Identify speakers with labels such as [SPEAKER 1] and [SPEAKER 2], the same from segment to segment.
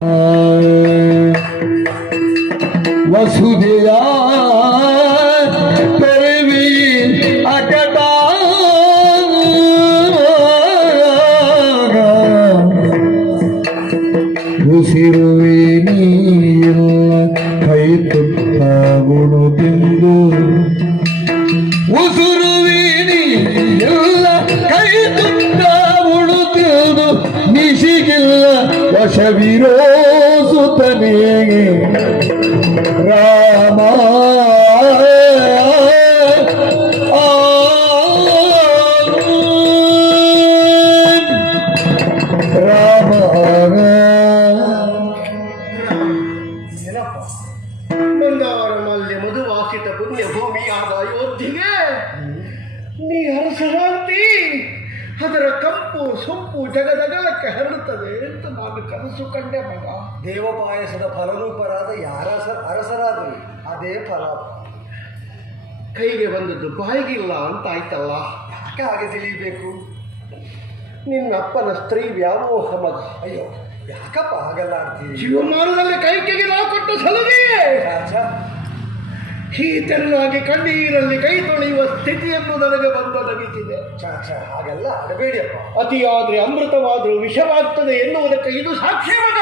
[SPEAKER 1] ವಸುದೆಯ ಪರವಿ ಅಕಟ ಉಸಿರುವೆ ನೀಲ್ಲ ಕೈ ತುತ್ತ ಗುಣು ತಿಂದು ಉಸುರುವೆ ನೀಲ್ಲ ಕೈ ತುತ್ತ ಗುಣು ತಿಂದು ನಿಶಿಗಿಲ್ಲ ವಶವಿರೋ ಸುತನಿಗೆ ರಾಮ
[SPEAKER 2] ಮಂದಾರಮಲ್ಯ ಮಧುವಾಸಿತ ಪುಣ್ಯ ಭೂಮಿಯಾದ ಅಯೋಧ್ಯೆಗೆ ನೀ ಹರಸರಾಂತಿ ಅದರ ಕಂಪು ಸೊಂಪು ಜಗದಗಲಕ್ಕೆ ಹರಡುತ್ತದೆ ಅಂತ ನಾನು ಕನಸು ಕಂಡೆ ಮಗ.
[SPEAKER 3] ದೇವಪಾಯಸದ ಫಲರೂಪರಾದ ಯಾರ ಅರಸರಾದರು ಅದೇ ಫಲ.
[SPEAKER 2] ಕೈಗೆ ಬಂದದ್ದು ಬಾಯಿಗಿಲ್ಲ ಅಂತ ಆಯ್ತಲ್ಲ.
[SPEAKER 3] ಯಾಕೆ ಹಾಗೆ ತಿಳಿಯಬೇಕು?
[SPEAKER 2] ನಿನ್ನಪ್ಪನ ಸ್ತ್ರೀ ವ್ಯಾಮೋಹ ಮಗ.
[SPEAKER 3] ಅಯ್ಯೋ ಯಾಕಪ್ಪ ಹಾಗೆಲ್ಲ ಆಡ್ತೀವಿ?
[SPEAKER 2] ಜೀವಮಾನದಲ್ಲಿ ಕೈಕೆಗೆ ನಾವು ಕೊಟ್ಟು ಸಲುವಿಯೇ ಈ ತೆರನಾಗಿ ಕಣ್ಣೀರಲ್ಲಿ ಕೈ ತೊಳೆಯುವ ಸ್ಥಿತಿಯನ್ನು ನನಗೆ ಬಂದೊದಗಿಸಿದೆ.
[SPEAKER 3] ಹಾಗೆಲ್ಲ ಆಡಬೇಡಿಯಪ್ಪ.
[SPEAKER 2] ಅತಿಯಾದ್ರೆ ಅಮೃತವಾದರೂ ವಿಷವಾಗ್ತದೆ ಎನ್ನುವುದಕ್ಕೆ ಇದು ಸಾಕ್ಷಿ ಮಗ.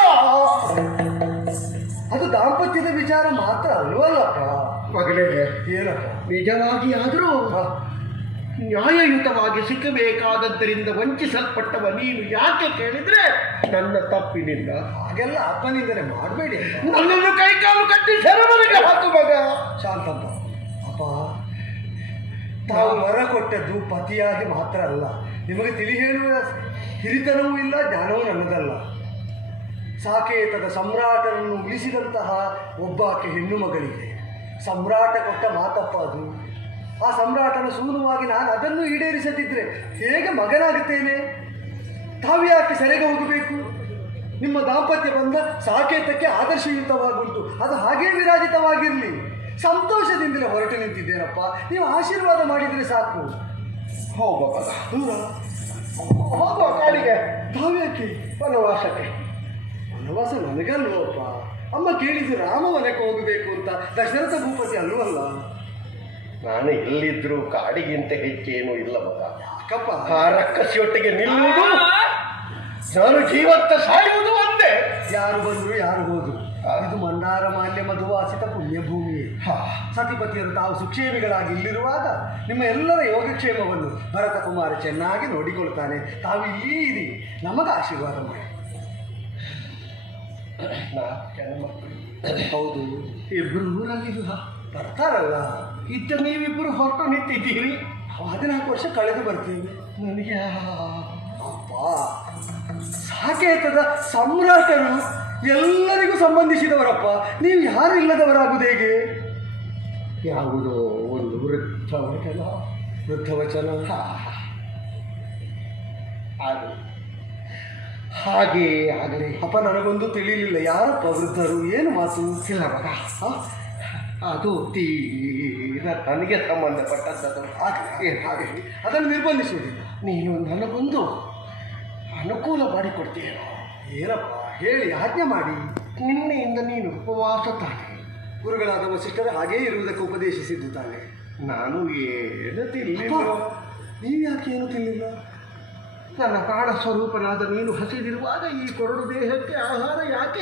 [SPEAKER 3] ಅದು ದಾಂಪತ್ಯದ ವಿಚಾರ ಮಾತ್ರ ಅಲ್ವಲ್ಲಪ್ಪ.
[SPEAKER 2] ಮಗಳೇ,
[SPEAKER 3] ಏನಪ್ಪ?
[SPEAKER 2] ನಿಜವಾಗಿ ಆದರೂ ನ್ಯಾಯಯುತವಾಗಿ ಸಿಕ್ಕಬೇಕಾದದ್ದರಿಂದ ವಂಚಿಸಲ್ಪಟ್ಟವ ನೀನು ಯಾಕೆ ಕೇಳಿದ್ರೆ ನನ್ನ ತಪ್ಪಿನಿಂದ.
[SPEAKER 3] ಹಾಗೆಲ್ಲ ಅಪ್ಪನಿಂದಲೇ ಮಾಡಬೇಡಿ.
[SPEAKER 2] ನನ್ನನ್ನು ಕೈಕಾಲು ಕಟ್ಟಿ ಸೆರವರೆಗೆ ಹಾಕು ಮಗ.
[SPEAKER 3] ಶಾಂತಪ್ಪ, ಅಪ್ಪ ತಾವು ವರ ಕೊಟ್ಟದ್ದು ಪತಿಯಾಗಿ ಮಾತ್ರ ಅಲ್ಲ, ನಿಮಗೆ ತಿಳಿ ಹೇಳುವ ಹಿರಿತನವೂ ಇಲ್ಲ, ಜ್ಞಾನವೂ ನನ್ನದಲ್ಲ. ಸಾಕೇತದ ಸಮ್ರಾಟನನ್ನು ಉಳಿಸಿದಂತಹ ಒಬ್ಬಾಕೆ ಹೆಣ್ಣು ಮಗಳಿಗೆ ಸಮ್ರಾಟ ಕೊಟ್ಟ ಮಾತಪ್ಪ ಅದು. ಆ ಸಮ್ರಾಟನ ಸೂನುವಾಗಿ ನಾನು ಅದನ್ನು ಈಡೇರಿಸದಿದ್ದರೆ ಹೇಗೆ ಮಗನಾಗುತ್ತೇನೆ? ತಾವು ಯಾಕೆ ಸೆರೆಗೆ ಹೋಗಬೇಕು? ನಿಮ್ಮ ದಾಂಪತ್ಯ ಬಂದ ಸಾಕೇತಕ್ಕೆ ಆದರ್ಶಯುತವಾಗುಂಟು, ಅದು ಹಾಗೇ ವಿರಾಜಿತವಾಗಿರಲಿ. ಸಂತೋಷದಿಂದಲೇ ಹೊರಟು ನಿಂತಿದ್ದೇನಪ್ಪ. ನೀವು ಆಶೀರ್ವಾದ ಮಾಡಿದರೆ ಸಾಕು.
[SPEAKER 2] ಹೋಗುವ ಮಗ,
[SPEAKER 3] ದೂರ
[SPEAKER 2] ಹೋಗುವ ಕಾಡಿಗೆ.
[SPEAKER 3] ತಾವ್ಯಾಕೆ?
[SPEAKER 2] ವನವಾಸಕ್ಕೆ.
[SPEAKER 3] ವನವಾಸ ನನಗಲ್ವಪ್ಪ. ಅಮ್ಮ ಕೇಳಿದ್ದು ರಾಮವನಕ್ಕೆ ಹೋಗಬೇಕು ಅಂತ. ದಶರಥ ಭೂಪತಿ ಅಲ್ವಲ್ಲ.
[SPEAKER 2] ನಾನು ಎಲ್ಲಿದ್ರು ಕಾಡಿಗಿಂತ ಹೆಚ್ಚೇನೂ ಇಲ್ಲ ಮಗ.
[SPEAKER 3] ಯಾಕಪ್ಪ?
[SPEAKER 2] ಆ ರಕ್ಕಸಿಯೊಟ್ಟಿಗೆ ನಿಲ್ಲುವುದು, ನಾನು ಜೀವಂತ ಸಾಯುವುದು ಒಂದೇ.
[SPEAKER 3] ಯಾರು ಬಂದರು ಯಾರು ಹೋದ್ರು, ಇದು ಮಂದಾರ ಮಾಲ್ಯ ಮಧುವಾಸಿತ ಪುಣ್ಯಭೂಮಿ. ಸತಿಪತಿಯರು ತಾವು ಸುಕ್ಷೇಮಿಗಳಾಗಿ ಇಲ್ಲಿರುವಾಗ ನಿಮ್ಮ ಎಲ್ಲರ ಯೋಗಕ್ಷೇಮವನ್ನು ಭರತ ಕುಮಾರ ಚೆನ್ನಾಗಿ ನೋಡಿಕೊಳ್ತಾನೆ. ತಾವು ಇಲ್ಲಿ ಇರಿ, ನಮಗೆ ಆಶೀರ್ವಾದ ಮಾಡಿ. ಹೌದು,
[SPEAKER 2] ಇಬ್ಬರು ಊರಲ್ಲಿಲ್ಲ,
[SPEAKER 3] ಬರ್ತಾರಲ್ಲ.
[SPEAKER 2] ಇದ್ದ ನೀವಿಬ್ಬರು ಹೊರಟು ನಿಂತಿದ್ದೀರಿ.
[SPEAKER 3] 14 ವರ್ಷ ಕಳೆದು ಬರ್ತೀವಿ.
[SPEAKER 2] ನನಗೆ
[SPEAKER 3] ಅಪ್ಪ, ಸಾಕೇತದ ಸಮ್ರಾಟರು ಎಲ್ಲರಿಗೂ ಸಂಬಂಧಿಸಿದವರಪ್ಪ. ನೀವು ಯಾರು ಇಲ್ಲದವರಾಗುವುದು ಹೇಗೆ?
[SPEAKER 2] ಯಾವುದೋ ಒಂದು
[SPEAKER 3] ವೃದ್ಧವಚನ
[SPEAKER 2] ಅದು ಹಾಗೆ ಆಗಲಿ.
[SPEAKER 3] ಅಪ್ಪ, ನನಗೊಂದು ತಿಳಿಯಲಿಲ್ಲ. ಯಾರಪ್ಪ ವೃದ್ಧರು? ಏನು ಮಾತು?
[SPEAKER 2] ಇಲ್ಲ ಮಗ, ಅದು ತೀರ ನನಗೆ ಸಂಬಂಧಪಟ್ಟದ್ದು.
[SPEAKER 3] ಹಾಗೆ ಅದನ್ನು ನಿರ್ಬಂಧಿಸುವುದಿಲ್ಲ.
[SPEAKER 2] ನೀನು ನನಗೊಂದು ಅನುಕೂಲ ಮಾಡಿಕೊಡ್ತೀಯ.
[SPEAKER 3] ಏನಪ್ಪ ಹೇಳಿ, ಆಜ್ಞೆ ಮಾಡಿ.
[SPEAKER 2] ನಿನ್ನೆಯಿಂದ ನೀನು ಉಪವಾಸ ತಾನೆ.
[SPEAKER 3] ಗುರುಗಳಾದ ವಸಿಷ್ಠರು ಹಾಗೇ ಇರುವುದಕ್ಕೆ ಉಪದೇಶಿಸಿದ್ದು ತಾನೆ.
[SPEAKER 2] ನಾನು ಏನು ತಿನ್ನಲಿಲ್ಲ.
[SPEAKER 3] ನೀವು ಯಾಕೆ ಏನು ತಿನ್ನಲಿಲ್ಲ?
[SPEAKER 2] ನನ್ನ ಪ್ರಾಣ ಸ್ವರೂಪನಾದ ನೀನು ಹಸಿದಿರುವಾಗ ಈ ಕೊರಡು ದೇಹಕ್ಕೆ ಆಹಾರ ಯಾಕೆ?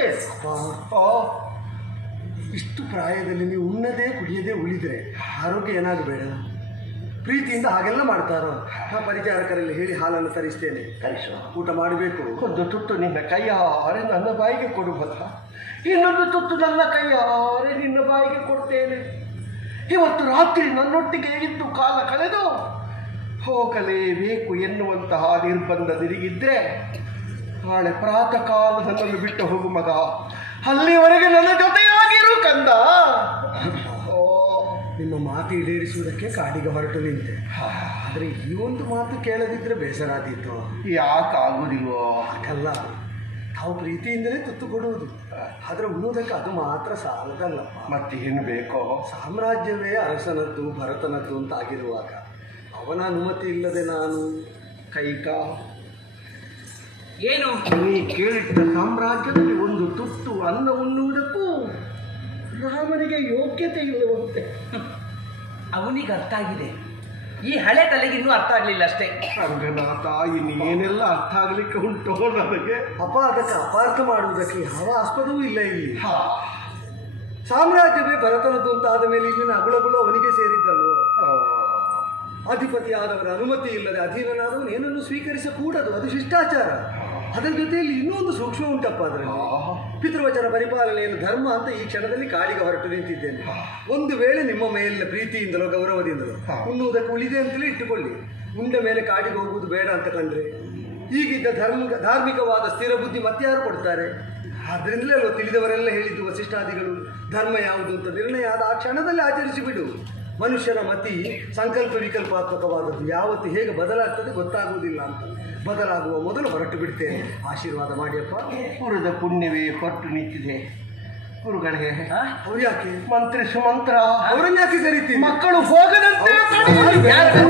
[SPEAKER 3] ಇಷ್ಟು ಪ್ರಾಯದಲ್ಲಿ ನೀವು ಉಣ್ಣದೇ ಕುಡಿಯದೇ ಉಳಿದರೆ ಆರೋಗ್ಯ ಏನಾಗಬೇಡ. ಪ್ರೀತಿಯಿಂದ ಹಾಗೆಲ್ಲ ಮಾಡ್ತಾರೋ? ನಾ ಪರಿಚಾರಕರಲ್ಲಿ ಹೇಳಿ ಹಾಲನ್ನು ತರಿಸ್ತೇನೆ.
[SPEAKER 2] ಕಲಿಸು.
[SPEAKER 3] ಊಟ ಮಾಡಬೇಕು.
[SPEAKER 2] ಒಂದು ತುತ್ತು ನಿನ್ನ ಕೈಯಾರೆ ನನ್ನ ಬಾಯಿಗೆ ಕೊಡುವುದ? ಇನ್ನೊಂದು ತುತ್ತು ನನ್ನ ಕೈಯಾರೆ ನಿನ್ನ ಬಾಯಿಗೆ ಕೊಡ್ತೇನೆ. ಇವತ್ತು ರಾತ್ರಿ ನನ್ನೊಟ್ಟಿಗೆ ಇದ್ದು ಕಾಲ ಕಳೆದು ಹೋಗಲೇಬೇಕು ಎನ್ನುವಂತಹ ನಿರ್ಬಂಧ ನಿನಗಿದ್ರೆ ನಾಳೆ ಪ್ರಾತಃ ಕಾಲ ನನ್ನನ್ನು ಬಿಟ್ಟು ಹೋಗು ಮಗ. ಅಲ್ಲಿವರೆಗೆ ನನ್ನ ಜೊತೆಯಾಗಿರು ಕಂದ.
[SPEAKER 3] ನಿಮ್ಮ ಮಾತು ಈಡೇರಿಸುವುದಕ್ಕೆ ಕಾಡಿಗೆ ಹೊರಟು ನಿಂತೆ. ಆದರೆ ಈ ಒಂದು ಮಾತು ಕೇಳದಿದ್ದರೆ ಬೇಸರಾದೀತು.
[SPEAKER 2] ಯಾಕಾಗುವುದಿಲ್ವೋ?
[SPEAKER 3] ಹಾಗಲ್ಲ, ತಾವು ಪ್ರೀತಿಯಿಂದಲೇ ತುತ್ತು ಕೊಡುವುದು. ಆದರೆ ಉಣ್ಣುವುದಕ್ಕೆ ಅದು ಮಾತ್ರ ಸಾಲದಲ್ಲಪ್ಪ.
[SPEAKER 2] ಮತ್ತೇನು ಬೇಕೋ?
[SPEAKER 3] ಸಾಮ್ರಾಜ್ಯವೇ ಅರಸನದ್ದು ಭರತನದ್ದು ಅಂತ ಆಗಿರುವಾಗ ಅವನ ಅನುಮತಿ ಇಲ್ಲದೆ ನಾನು
[SPEAKER 2] ಕೈಕ
[SPEAKER 4] ಏನು
[SPEAKER 2] ನೀ ಕೇಳಿಟ್ಟ ಸಾಮ್ರಾಜ್ಯದಲ್ಲಿ ಒಂದು ತುತ್ತು ಅನ್ನ ಉಣ್ಣುವುದಕ್ಕೂ ರಾಮನಿಗೆ ಯೋಗ್ಯತೆ ಇಲ್ಲವಂತೆ.
[SPEAKER 4] ಅವನಿಗೆ ಅರ್ಥ ಆಗಿದೆ, ಈ ಹಳೆ ತಲೆಗೆ ಇನ್ನೂ ಅರ್ಥ ಆಗಲಿಲ್ಲ ಅಷ್ಟೇ.
[SPEAKER 2] ರಂಗನಾಥ, ಇನ್ನೇನೆಲ್ಲ ಅರ್ಥ ಆಗ್ಲಿಕ್ಕೆ ಉಂಟು ನನಗೆ.
[SPEAKER 3] ಅಪ್ಪ ಅದಕ್ಕೆ ಅಪಾರ್ಥ ಮಾಡುವುದಕ್ಕೆ ಯಾವ ಆಸ್ಪದವೂ ಇಲ್ಲ ಇಲ್ಲಿ. ಸಾಮ್ರಾಜ್ಯವೇ ಭರತನದ್ದು ಅಂತ ಆದ ಮೇಲೆ ಇಲ್ಲಿನ ಅಗುಳಗಳು ಅವನಿಗೆ ಸೇರಿದ್ದಲ್ವೋ. ಅಧಿಪತಿಯಾದವರ ಅನುಮತಿ ಇಲ್ಲದೆ ಅಧೀನನಾದವನು ಏನನ್ನು ಸ್ವೀಕರಿಸಕೂಡದು, ಅದು ಶಿಷ್ಟಾಚಾರ. ಅದರ ಜೊತೆಯಲ್ಲಿ ಇನ್ನೊಂದು ಸೂಕ್ಷ್ಮ ಉಂಟಪ್ಪ ಅದರಲ್ಲಿ. ಪಿತೃವಚನ ಪರಿಪಾಲನೆಯನ್ನು ಧರ್ಮ ಅಂತ ಈ ಕ್ಷಣದಲ್ಲಿ ಕಾಡಿಗೆ ಹೊರಟು ನಿಂತಿದ್ದೇನೆ. ಒಂದು ವೇಳೆ ನಿಮ್ಮ ಮೇಲಿನ ಪ್ರೀತಿಯಿಂದಲೋ ಗೌರವದಿಂದಲೋ ಉಣ್ಣುವುದಕ್ಕೆ ಉಳಿದೆ ಅಂತಲೇ ಇಟ್ಟುಕೊಳ್ಳಿ, ಉಂಡ ಮೇಲೆ ಕಾಡಿಗೆ ಹೋಗುವುದು ಬೇಡ ಅಂತ ಕಂಡ್ರೆ ಈಗಿದ್ದ ಧಾರ್ಮಿಕವಾದ ಸ್ಥಿರ ಬುದ್ಧಿ ಮತ್ಯಾರು ಕೊಡ್ತಾರೆ? ಆದ್ದರಿಂದಲೇ ಅಲ್ವ ತಿಳಿದವರೆಲ್ಲ ಹೇಳಿದ್ದು ವಸಿಷ್ಠಾದಿಗಳು ಧರ್ಮ ಯಾವುದು ಅಂತ ನಿರ್ಣಯ ಆದ ಆ ಕ್ಷಣದಲ್ಲಿ ಆಚರಿಸಿಬಿಡು. ಮನುಷ್ಯನ ಮತಿ ಸಂಕಲ್ಪ ವಿಕಲ್ಪಾತ್ಮಕವಾದದ್ದು, ಯಾವತ್ತು ಹೇಗೆ ಬದಲಾಗ್ತದೆ ಗೊತ್ತಾಗುವುದಿಲ್ಲ ಅಂತ. ಬದಲಾಗುವ ಮೊದಲು ಹೊರಟು ಬಿಡ್ತೇನೆ. ಆಶೀರ್ವಾದ ಮಾಡಿಯಪ್ಪ.
[SPEAKER 2] ಪುರದ ಪುಣ್ಯವೇ ಹೊರಟು ನಿಂತಿದೆ. ಗುರುಗಳೇ,
[SPEAKER 3] ಅವ್ರು ಯಾಕೆ
[SPEAKER 2] ಮಂತ್ರಿಸು ಮಂತ್ರ,
[SPEAKER 3] ಅವರನ್ನು ಯಾಕೆ ಕರಿತೀವಿ?
[SPEAKER 2] ಮಕ್ಕಳು ಹೋಗದಂತೆ ತಡೆಯಿರಿ.